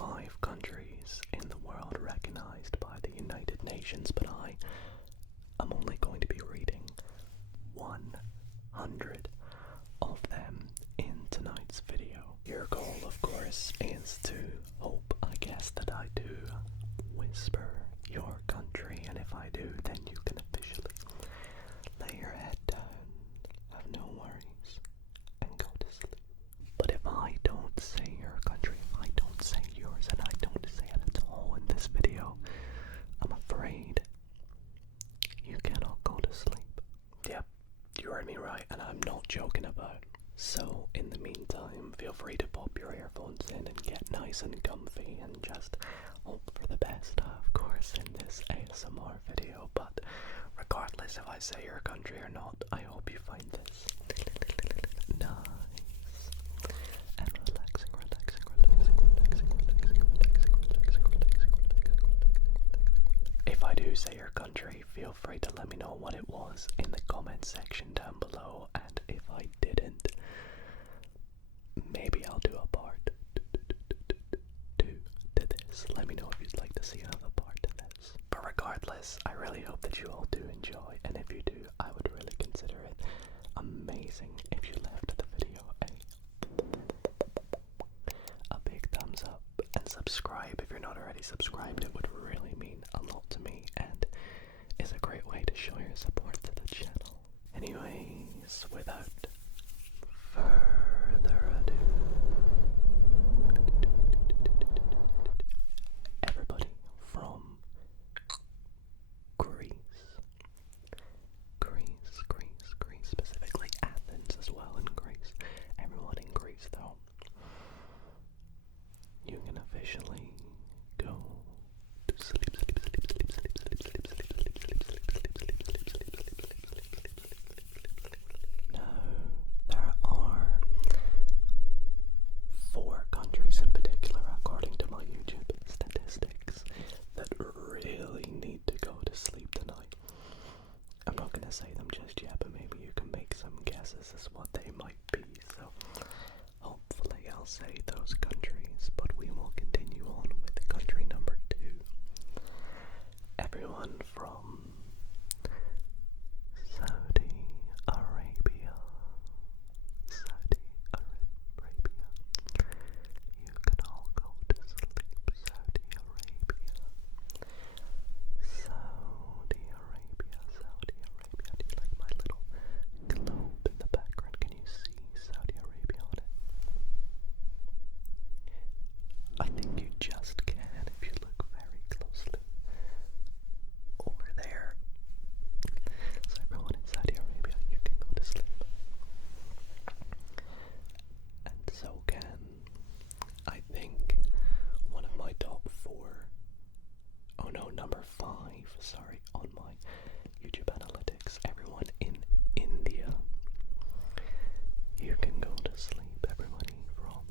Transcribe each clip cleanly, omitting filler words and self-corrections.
5 countries in the world recognized by the United Nations, but I am only going to be reading 100 of them in tonight's video. Your goal, of course, is to hope, I guess, that I do whisper your country, and if I do, then you can officially lay your head down, have no worries, and go to sleep. But if I don't say your country, if I don't say yours, and I don't say it at all in this video, I'm afraid you cannot go to sleep. Yep, you heard me right, and I'm not joking about it. So, in the meantime, feel free to pop your earphones in and get nice and comfy and just hope for the best, of course, in this ASMR video. But regardless if I say your country or not, I hope you find this nice and relaxing. If I do say your country, feel free to let me know what it was in the comment section down below, and if I didn't, maybe I'll do a part 2 to this. Let me know if you'd like to see another part to this. But regardless, I really hope that you all do enjoy, and if you do, I would really consider it amazing if you left the video a big thumbs up, and subscribe if you're not already subscribed. It would really mean a lot to me, and is a great way to show your support to the channel. Anyways, without further ado, everybody from Greece, specifically Athens as well in Greece, everyone in Greece though, you can officially go to sleep. Now, there are 4 countries in particular, according to my YouTube statistics, that really need to go to sleep tonight. I'm not going to say them just yet, but maybe you can make some guesses as what they might be, so hopefully I'll say those countries, but we will continue on with country number 2. Everyone from Saudi Arabia. You can all go to sleep. Saudi Arabia. Do you like my little globe in the background? Can you see Saudi Arabia on it? I think you just can if you look very closely over there. So everyone in Saudi Arabia, you can go to sleep. And so can, I think, one of my top 4, oh no, number 5, sorry, on my YouTube analytics, everyone in India. You can go to sleep, everybody from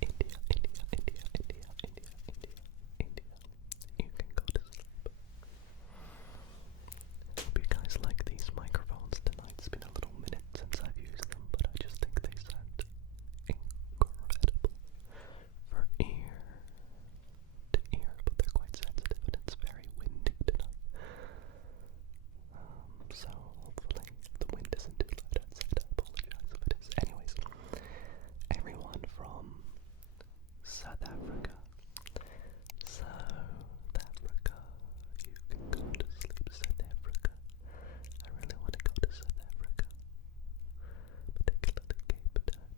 India. You can go to sleep. Hope you guys like these microphones tonight. It's been a little minute since I've used them, but I just think they sound incredible for ear to ear, but they're quite sensitive and it's very windy tonight. So hopefully the wind isn't too loud outside. I apologize if it is. Anyways, everyone from South Africa. You can go to sleep, South Africa. I really want to go to South Africa, particularly Cape Town.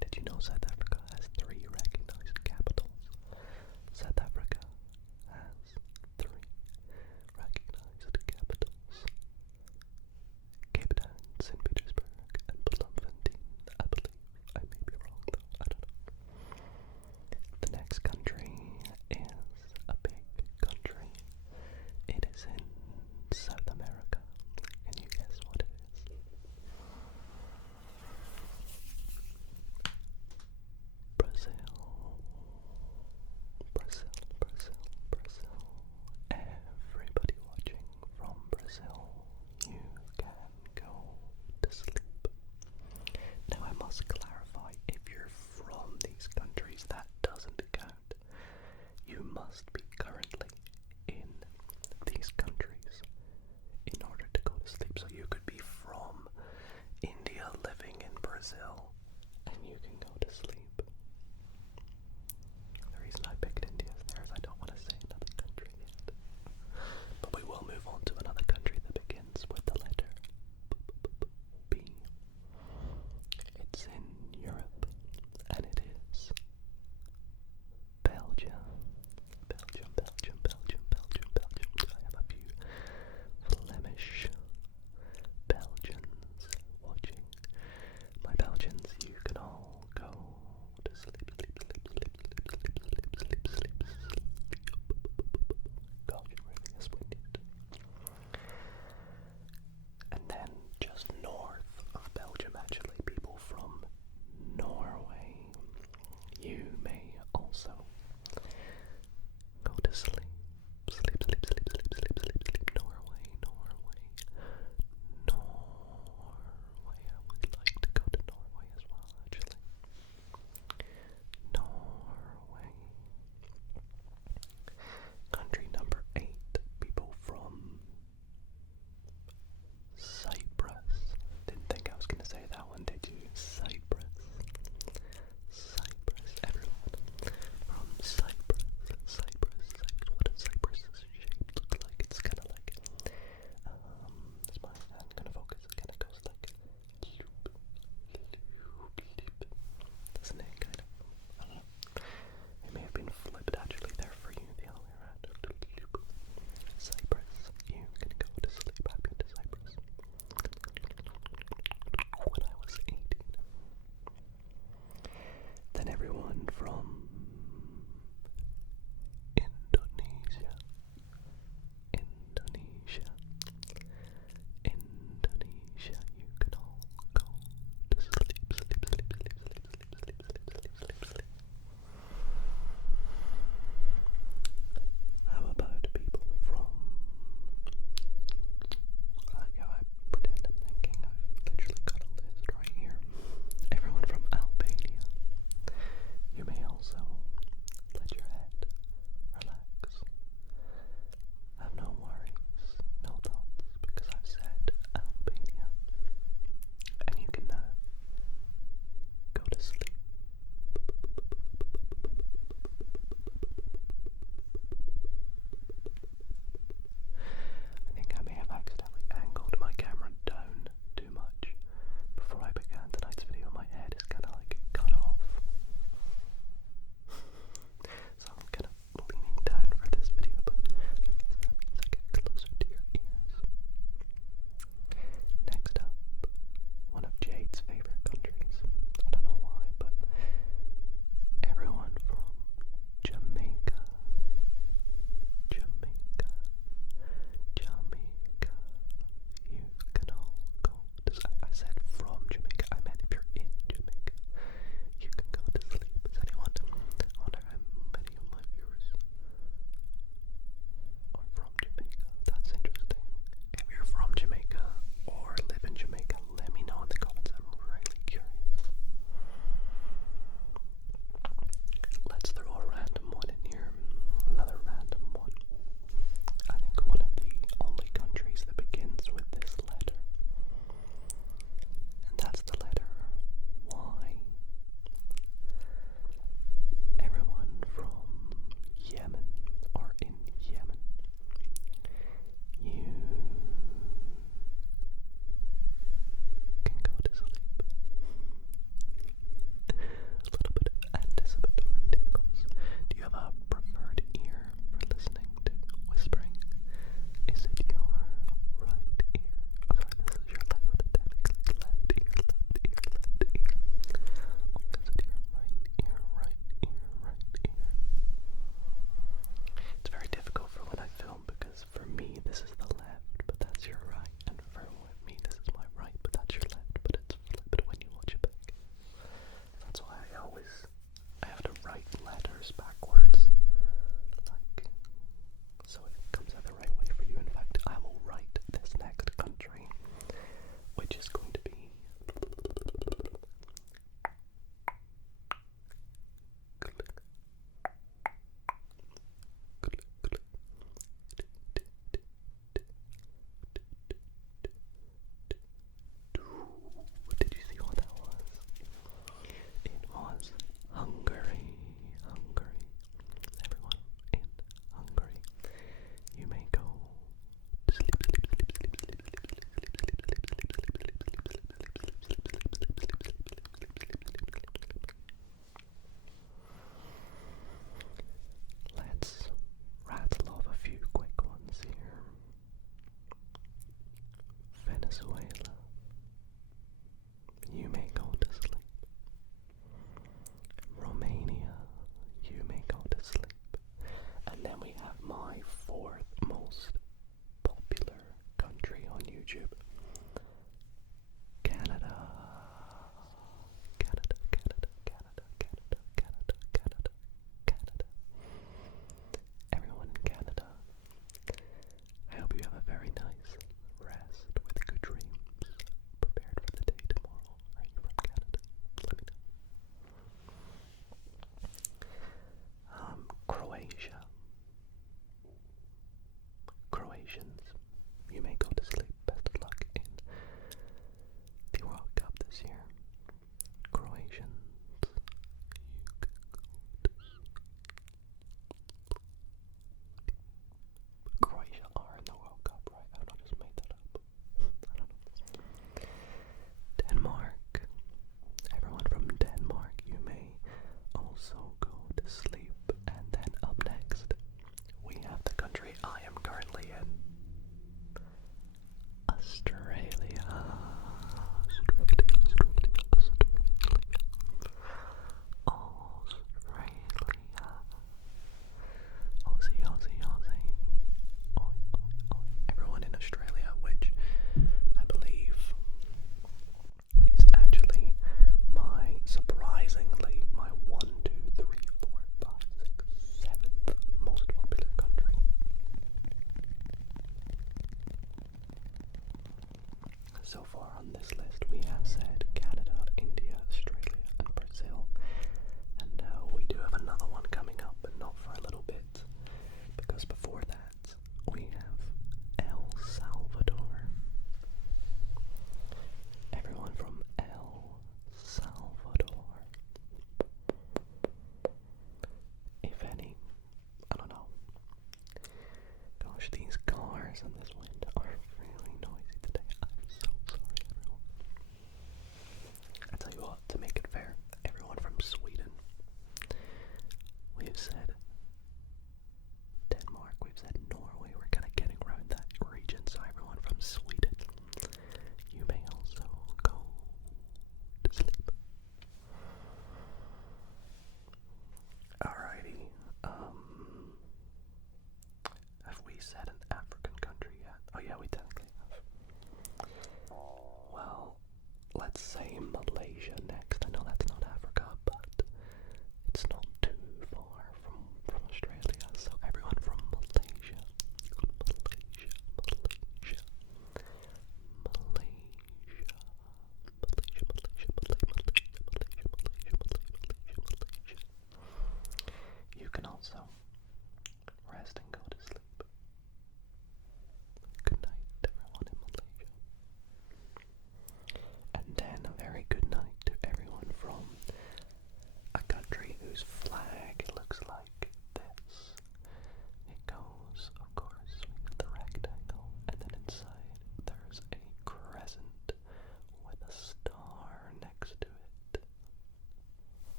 Did you know South Africa has 3 recognized capitals? South Africa has 3 recognized capitals. Cape Town, St. Petersburg, and Bloemfontein, I believe. I may be wrong though, I don't know. The next country is a big country. It is in South America. Can you guess what it is?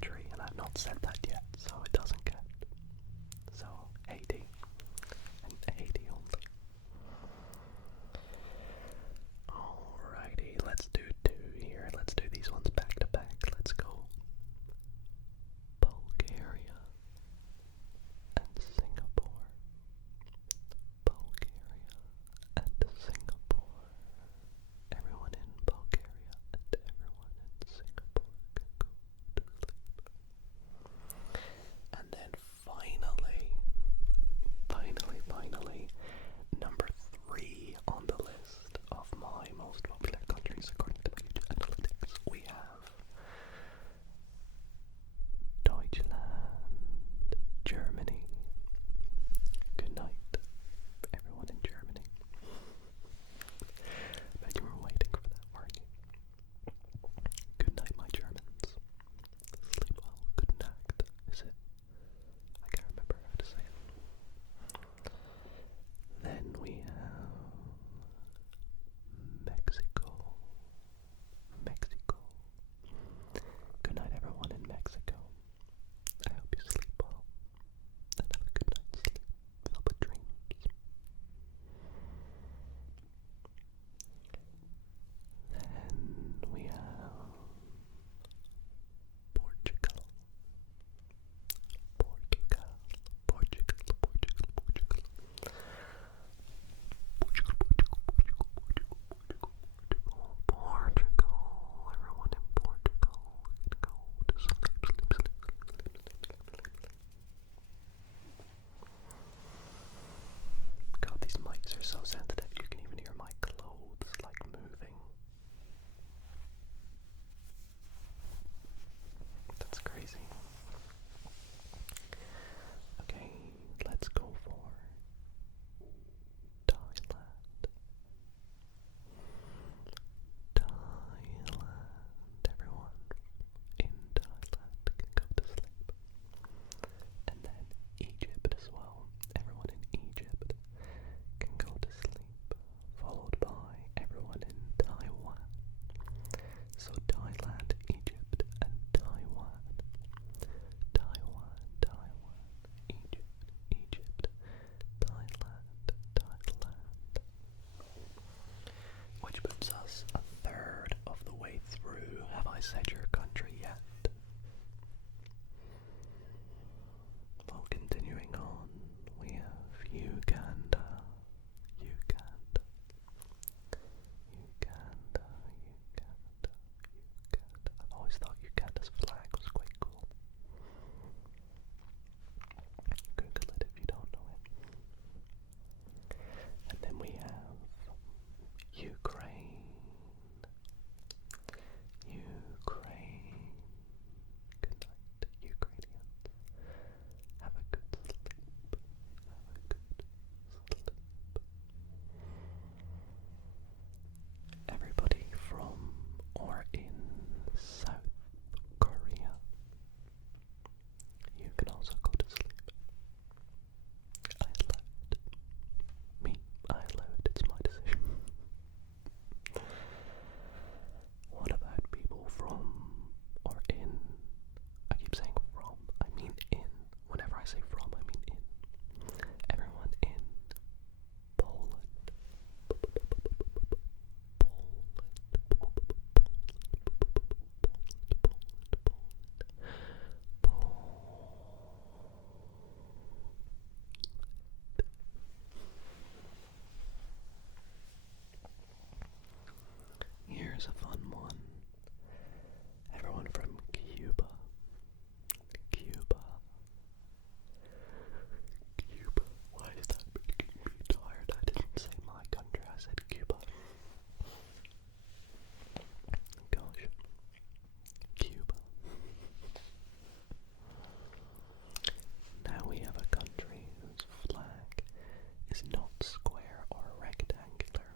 country, and I've not said that yet, so it doesn't count. So, Haiti. And Haiti only. Alrighty, let's do two here. Let's do these ones back to back. Let's go Bulgaria and Singapore. Bulgaria and Singapore. Everyone in Bulgaria and everyone in Singapore can go to sleep. And then finally, number 3 on the list of my most popular countries according to my analytics, we have Deutschland, Germany. Good night, everyone in Germany. Bet you were waiting for that, weren't you? Good night, my Germans. Sleep well. Good night. Is it? I can't remember how to say it. Then we have Mexico. Good night, everyone in Mexico. I hope you sleep well and have a good night's sleep filled with dreams. Then we have Portugal. Everyone in Portugal can go to sleep. God, these mics are so sensitive. You can even hear my clothes like moving. That's crazy. Okay, let's go for Thailand. Everyone in Thailand can go to sleep. And then Egypt as well. Everyone in Egypt can go to sleep. Followed by everyone in Taiwan. So Thailand, Egypt, and Taiwan. Egypt, Thailand. Which puts us a third of the way through. Have I said your country yet? Well, continuing on, we have Uganda. I've always thought Uganda's flag was quite cool. Google it if you don't know it. And then we have Ukraine. Good night, Ukrainians. Have a good sleep. Everybody from or in South Korea, you can also go to sleep. I allowed. It's my decision. What about people from or in? I keep saying from, I mean in. Whenever I say from, I mean in. Everyone in Poland. Here's a fun one. Everyone from Cuba. Why is that making me tired? I didn't say my country, I said Cuba. Gosh. Cuba. Now we have a country whose flag is not square or rectangular.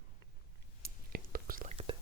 It looks like this.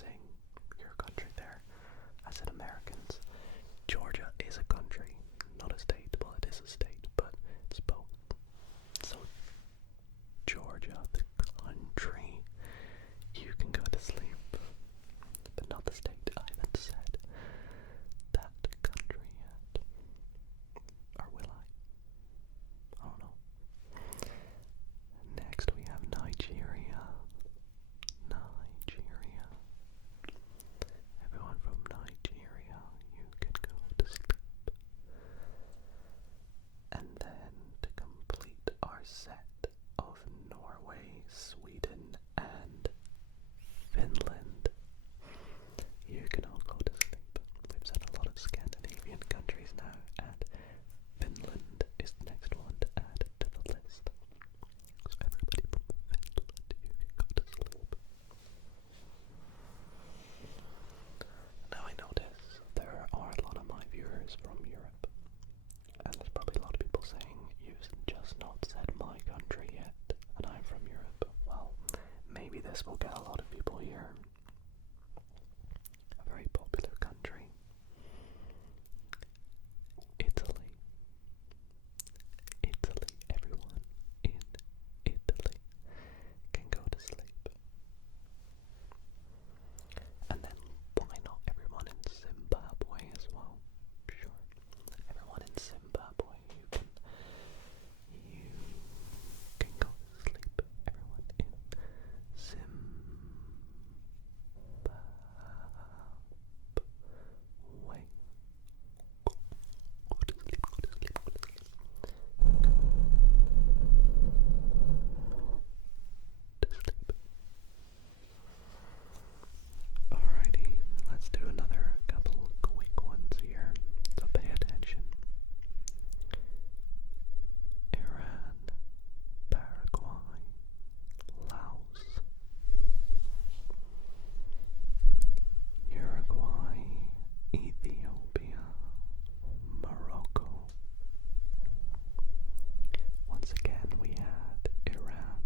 saying your country there. I said Americans. Georgia is a country, not a state. Well, it is a state, but it's both. So, Georgia, the country, you can go to sleep, but not the state. I haven't said that country yet. Or will I? I don't know. Next we have Nigeria. Nigeria. Everyone from Nigeria, you can go to sleep. And then to complete our set of Norway, Sweden, and Finland, you can all go to sleep. We've said a lot of Scandinavian countries now, and Finland is the next one to add to the list. So everybody from Finland, you can go to sleep. Now I notice there are a lot of my viewers from Europe, and there's probably a lot of people saying, you've just not said my country yet, and I'm from Europe. Well, maybe this will get a lot of people here. A very popular country. Italy. Italy. Everyone in Italy can go to sleep. And then why not everyone in Zimbabwe as well? Sure. Everyone in Zimbabwe, you can go to sleep. Everyone in Zimbabwe. Go to sleep, go to sleep, go to sleep. To sleep. Alrighty, let's do another couple quick ones here, so pay attention. Iran, Paraguay, Laos, Uruguay, Ethiopia, Morocco. Once again, we had Iran,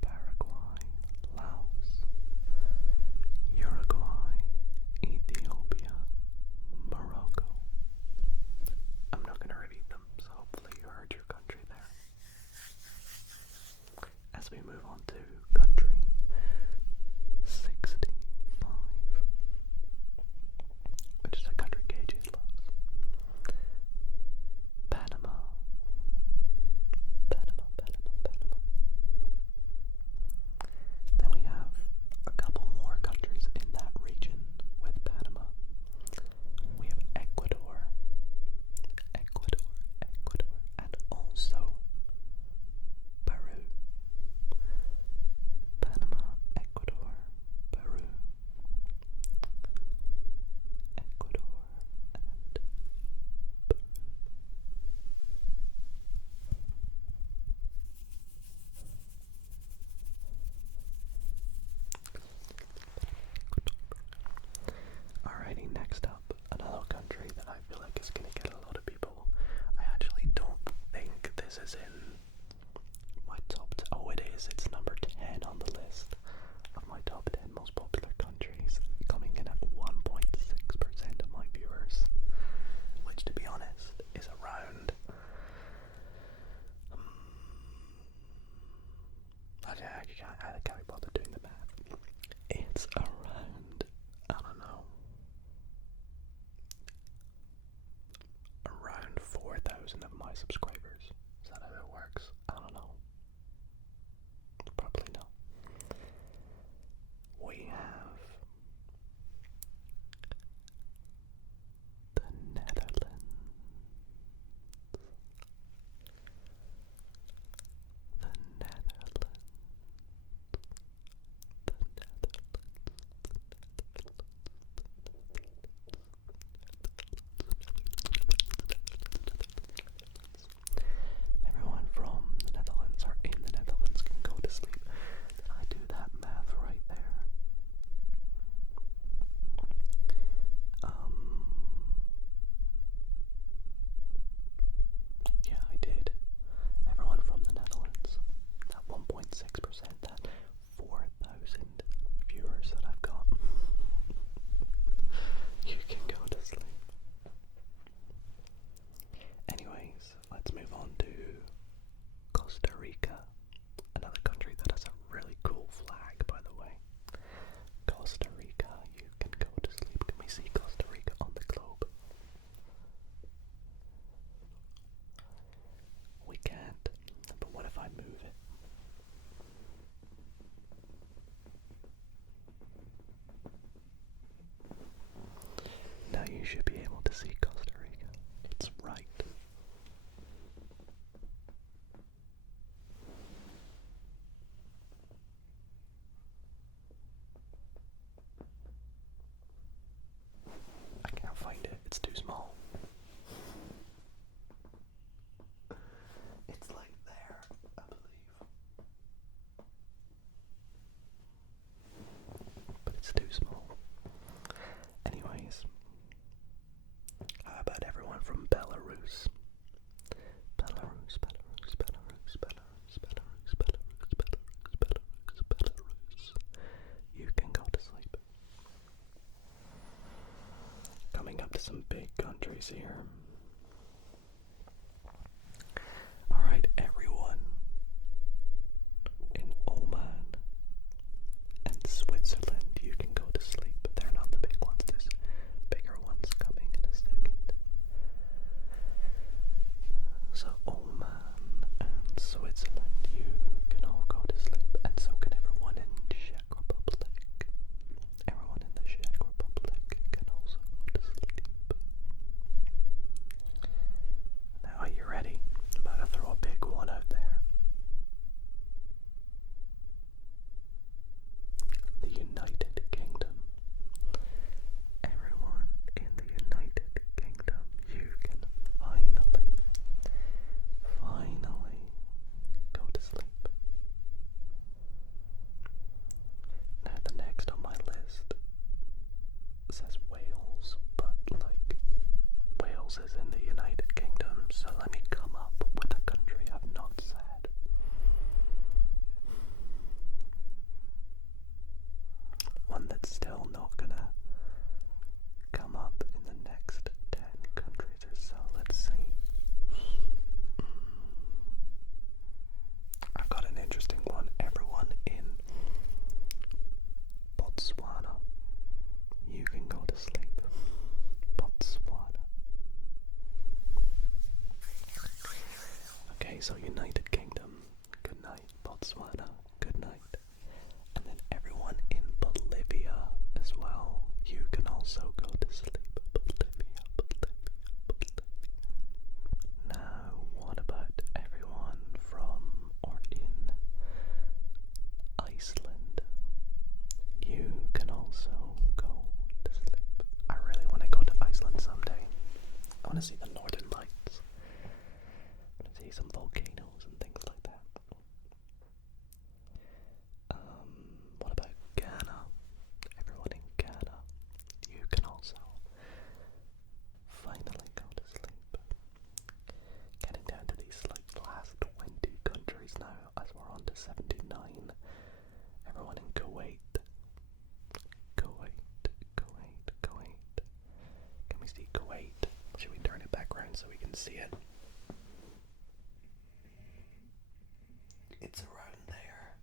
Paraguay, Laos, Uruguay, Ethiopia, Morocco. I'm not going to repeat them, so hopefully you heard your country there. As we move on to country 65, which is a country KJ loves. Panama. Panama, Panama, Panama. Then we have a couple more countries in that region with Panama. We have Ecuador, Ecuador, Ecuador, and also Peru. Panama, Ecuador, Peru, Ecuador, and Peru. Alrighty, next up, another country that I feel like is going to get a lot of people. I actually don't think this is in my top 10. Oh, it is. It's number 10 on the list of my top 10 most popular countries, coming in at 1.6% of my viewers, which, to be honest, is around... I can't be bothered doing the math. It's around, I don't know, around 4,000 of my subscribers. Is that how it works? I don't know. Probably not. We have the Netherlands. The Netherlands. some big countries here. Alright, everyone in Oman and Switzerland, you can go to sleep, but they're not the big ones. There's bigger ones coming in a second. So Oman and Switzerland, you can all go to sleep, and so can everyone in Czech Republic. Everyone in the Czech Republic can also go to sleep. Now, are you ready? I'm about to throw a big one out there. The United Kingdom. Everyone in the United Kingdom, you can finally go to sleep. Now the next on my list says Wales, but like Wales is in the United Kingdom, so let me come up with a country I've not said. One that's still not gonna come up in the next 10 countries or so. Let's see. I've got an interesting one. Everyone in Botswana, you can go to sleep. Botswana. Okay, so United Kingdom, good night. Botswana, good night. And then everyone in Bolivia as well, you can also go to sleep. Bolivia. Now, what about everyone from or in Iceland? You can also go to sleep. I really want to go to Iceland someday. I want to see the Northern Lights. I want to see some volcanoes and things like that. What about Ghana? Everyone in Ghana, you can also finally go to sleep. Getting down to these like last 20 countries now, as we're on to 79. Everyone in Kuwait. Can we see Kuwait? Should we turn it back around so we can see it? It's around there.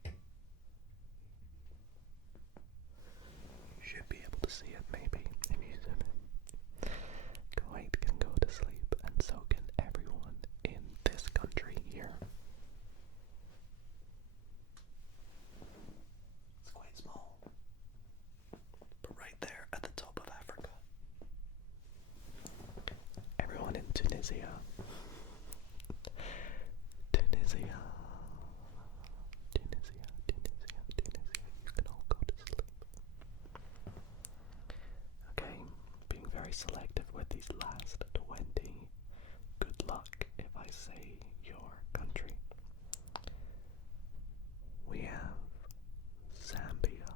You should be able to see it, maybe, if you zoom in. Kuwait can go to sleep, and so can everyone in this country here. It's quite small, but right there at the top of Africa. Everyone in Tunisia. You can all go to sleep. Okay, being very selective with these last 20. Good luck if I say your country. We have Zambia.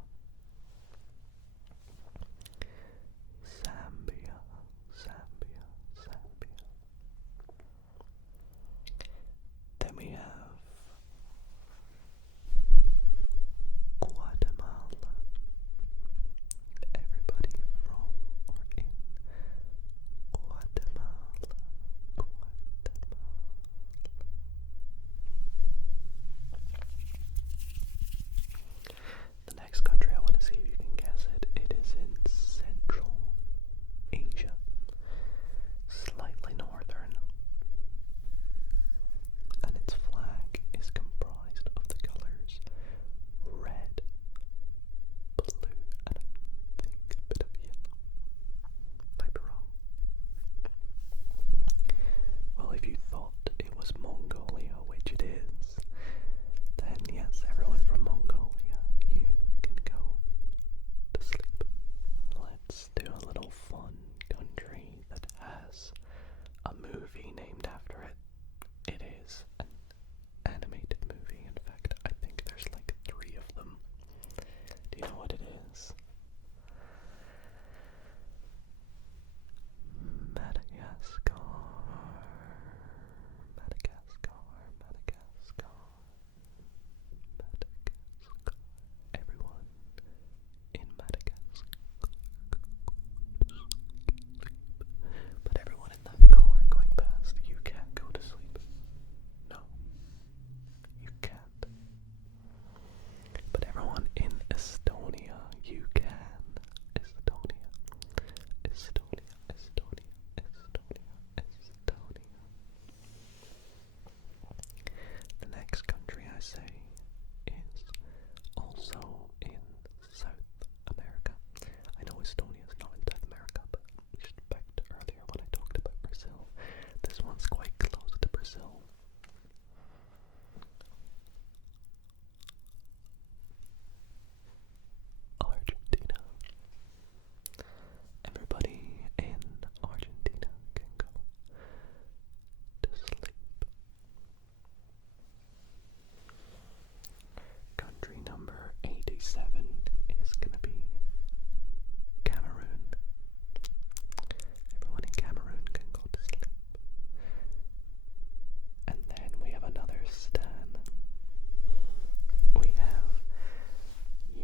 Then we have Guatemala. Everybody from or in Guatemala.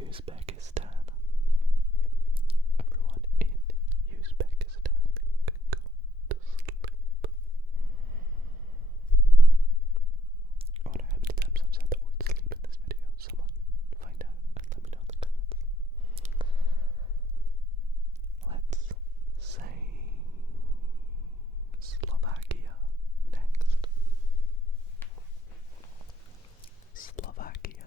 Uzbekistan. Everyone in Uzbekistan can go to sleep. I wonder how many times I've said the word sleep in this video. Someone find out and let me know in the comments. Let's say Slovakia next. Slovakia.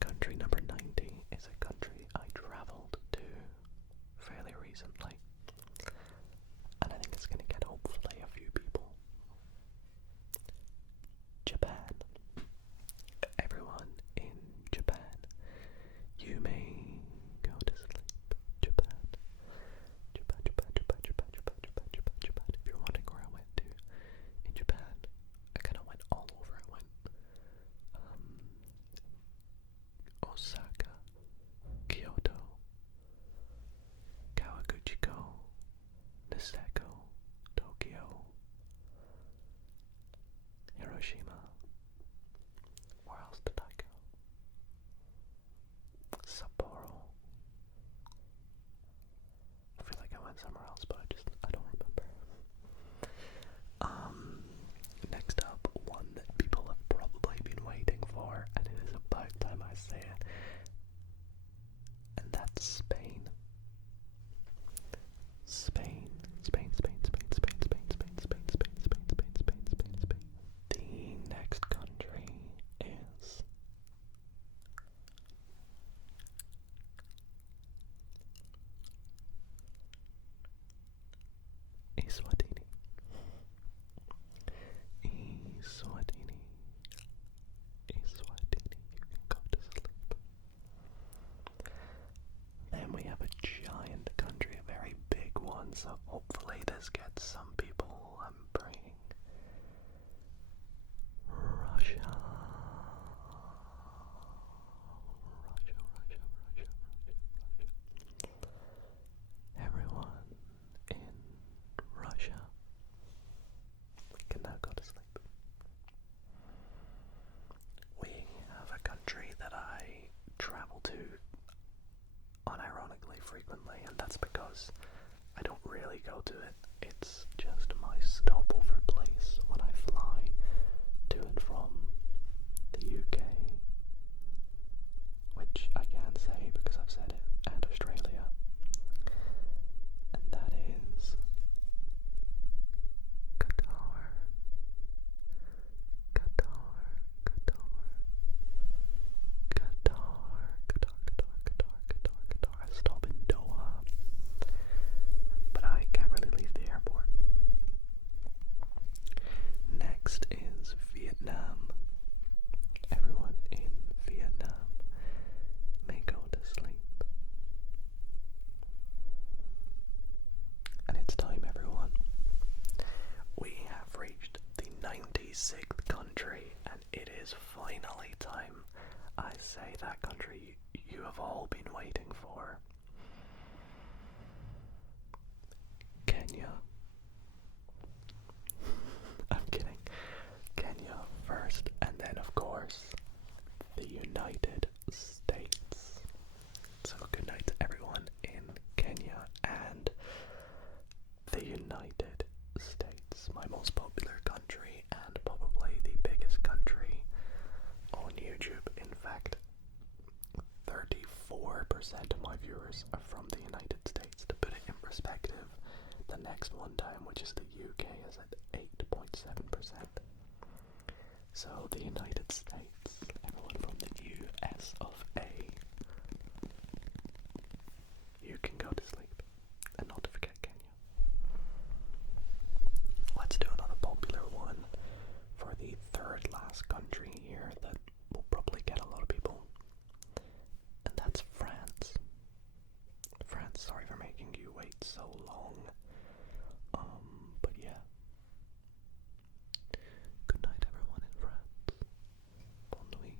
Country number 90 is a country I traveled to fairly recently, and I think it's going to get hopefully a few people. Japan. Everyone in Japan, you may go to sleep. Japan. If you're wondering where I went to in Japan, I kind of went all over. I went Osaka, Kyoto, Kawaguchiko, Niseko, Tokyo, Hiroshima. Where else did I go? Sapporo. I feel like I went somewhere else, but I don't remember. Next up, one that people have probably been waiting for, and it is about time I say it, and that's Spain. Spain. The next country is Eswatini. You can go to sleep. Then we have a giant country, a very big one, so hopefully this gets some people. I'm praying. Russia. Everyone in Russia can now go to sleep. We have a country that I travel to unironically frequently, and that's because I don't really go to it. It's just my stopover place when I fly to and from the UK, which I can say because I've said it, and Australia, and that is Qatar. I stop in Doha, but I can't really leave the airport. Next is Vietnam. Everyone in Vietnam may go to sleep. And it's time, everyone. We have reached the 96th country, and it is finally time I say that country you have all been waiting for. Kenya. I'm kidding. Kenya first, and then of course the United States. So good night to everyone in Kenya and the United States, my most popular country and probably the biggest country on YouTube. In fact, 34% of my viewers are from the United States. To put it in perspective, the next one down, which is the UK, is at 8.7%. So the United States, everyone from the US of A, you can go to sleep, and not to forget Kenya. Let's do another popular one for the third last country here that will probably get a lot of people, and that's France. France, sorry for making you wait so long. But yeah. Good night, everyone in France. Bonne nuit.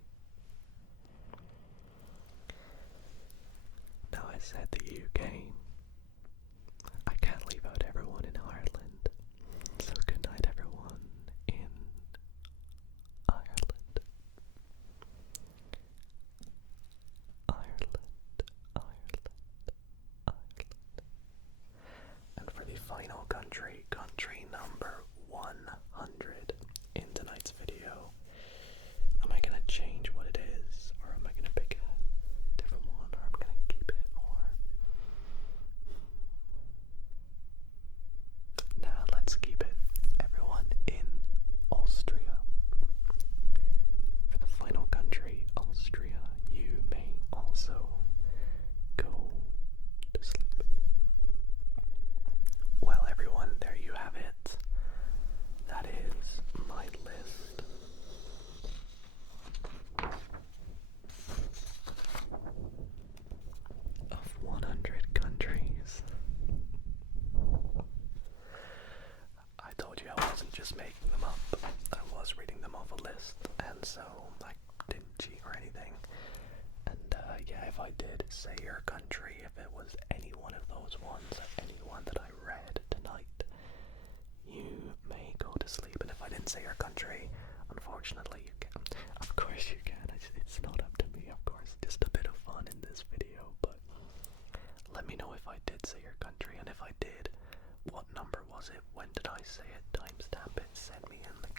so I didn't cheat or anything. And yeah, if I did say your country, if it was any one of those ones, any one that I read tonight, you may go to sleep. And if I didn't say your country, unfortunately you can. Of course you can. It's not up to me, of course. Just a bit of fun in this video, but let me know if I did say your country, and if I did, what number was it? When did I say it? Timestamp it. Send me in the